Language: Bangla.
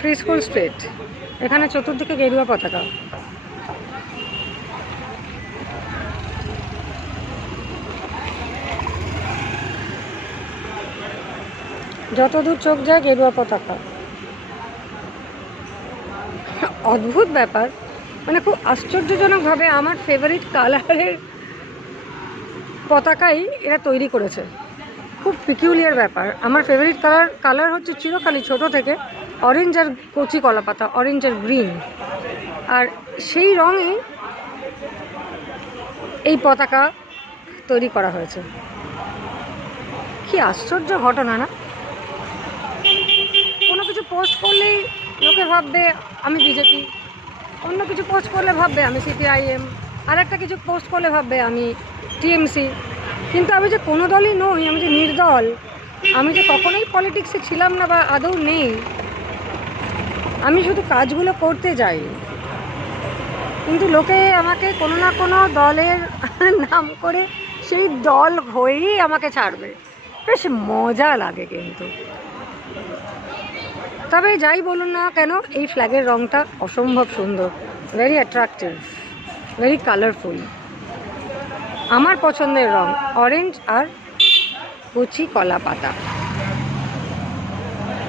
ফ্রি স্কুল স্ট্রিট, এখানে চতুর্দিকে গেরুয়া পতাকা। যতদূর চোখ যায় গেরুয়া পতাকা। অদ্ভুত ব্যাপার, মানে খুব আশ্চর্যজনকভাবে আমার ফেভারিট কালারের পতাকাই এরা তৈরি করেছে। খুব পিকিউলিয়ার ব্যাপার। আমার ফেভারিট কালার হচ্ছে চিরকালই ছোট থেকে অরেঞ্জ আর কচি কলা পাতা, অরেঞ্জ আর গ্রিন, আর সেই রঙে এই পতাকা তৈরি করা হয়েছে। কি আশ্চর্য ঘটনা না? কোনো কিছু পোস্ট করলেই লোকে ভাববে আমি বিজেপি, অন্য কিছু পোস্ট করলে ভাববে আমি সিপিআইএম, আর একটা কিছু পোস্ট করলে ভাববে আমি টিএমসি। কিন্তু আমি যে কোনো দলই নই, আমি যে নির্দল, আমি যে কখনোই পলিটিক্সে ছিলাম না বা আদৌ নেই, আমি শুধু কাজগুলো করতে যাই। কিন্তু লোকে আমাকে কোনো না কোনো দলের নাম করে সেই দল হয়েই আমাকে ছাড়বে, বেশ মজা লাগে। কিন্তু তবে যাই বলুন না কেন, এই ফ্ল্যাগের রঙটা অসম্ভব সুন্দর, ভেরি অ্যাট্রাকটিভ, ভেরি কালারফুল। আমার পছন্দের রং অরেঞ্জ আর কচি কলা পাতা।